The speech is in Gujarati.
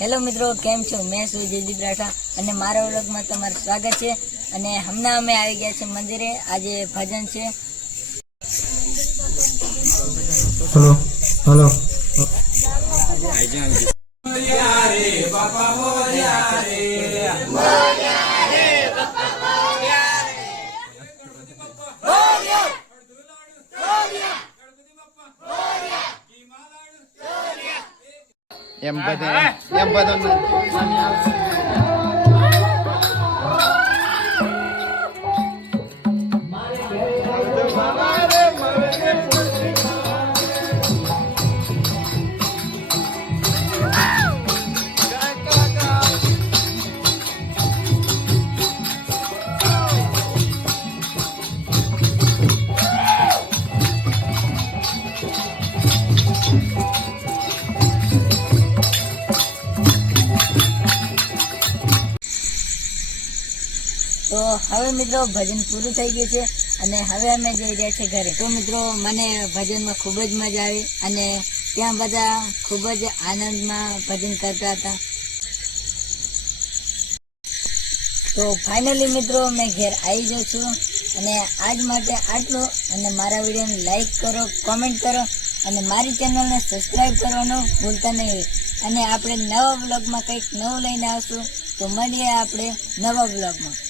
હેલો મિત્રો કેમ છો? મેં છું જયદીપ રાઠા અને મારા વ્લોગમાં તમારું સ્વાગત છે અને હમણાં અમે આવી ગયા છે મંદિરે. આજે ભજન છે. Hello hello. ಎಂಬತ್ತು ಎಂಬತ್ತೊಂದು Thank તો હવે મિત્રો ભજન પૂરું થઈ ગયું છે અને હવે અમે જઈ રહ્યા છીએ ઘરે. તો મિત્રો, મને ભજનમાં ખૂબ જ મજા આવી અને ત્યાં બધા ખૂબ જ આનંદમાં ભજન કરતા હતા. તો ફાઇનલી મિત્રો, મેં ઘેર આવી જાઉં છું અને આજ માટે આટલું. અને મારા વિડીયોને લાઈક કરો કોમેન્ટ કરો અને મારી ચેનલને સબસ્ક્રાઈબ કરવાનું ભૂલતા નહીં. અને આપણે નવા બ્લોગમાં કંઈક નવું લઈને આવશું. તો મળીએ આપણે નવા બ્લોગમાં